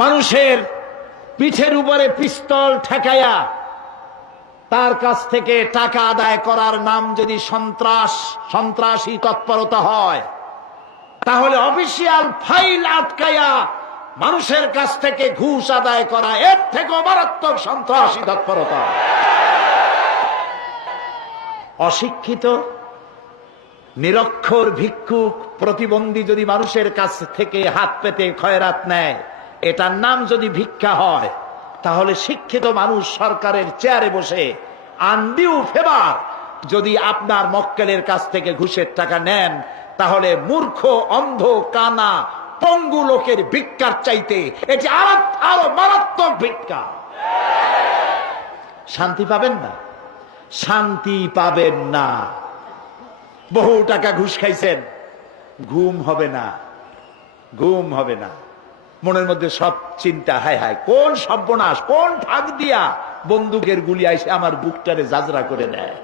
মানুষের পিঠের উপরে পিস্তল ঠেকাইয়া তার কাছ থেকে টাকা আদায় করার নাম যদি সন্ত্রাসী তৎপরতা হয়, তাহলে অফিসিয়াল ফাইল আটকাইয়া মানুষের কাছ থেকে ঘুষ আদায় করা এর থেকে মারাত্মক সন্ত্রাসী তৎপরতা। অশিক্ষিত নিরক্ষর ভিক্ষুক প্রতিবন্ধী যদি মানুষের কাছ থেকে হাত পেতে খয়রাত নেয়, এটার নাম যদি ভিক্ষা হয়, তাহলে শিক্ষিত মানুষ সরকারের চেয়ারে বসে আনডিউ ফেভার যদি আপনার মক্কেলের কাছ থেকে ঘুষের টাকা নেন, তাহলে মূর্খ, অন্ধ, কানা, পঙ্গু লোকের ভিক্ষার চাইতে এটি আরো মারাত্মক ভিক্ষা। শান্তি পাবেন না, শান্তি পাবেন না। বহু টাকা ঘুষ খাইছেন, ঘুম হবে না, ঘুম হবে না। মনের মধ্যে সব চিন্তা, হায় হায় কোন সর্বনাশ, কোন ফাঁক দিয়া বন্দুকের গুলি আইসে আমার বুকটারে জাজরা করে দেয়।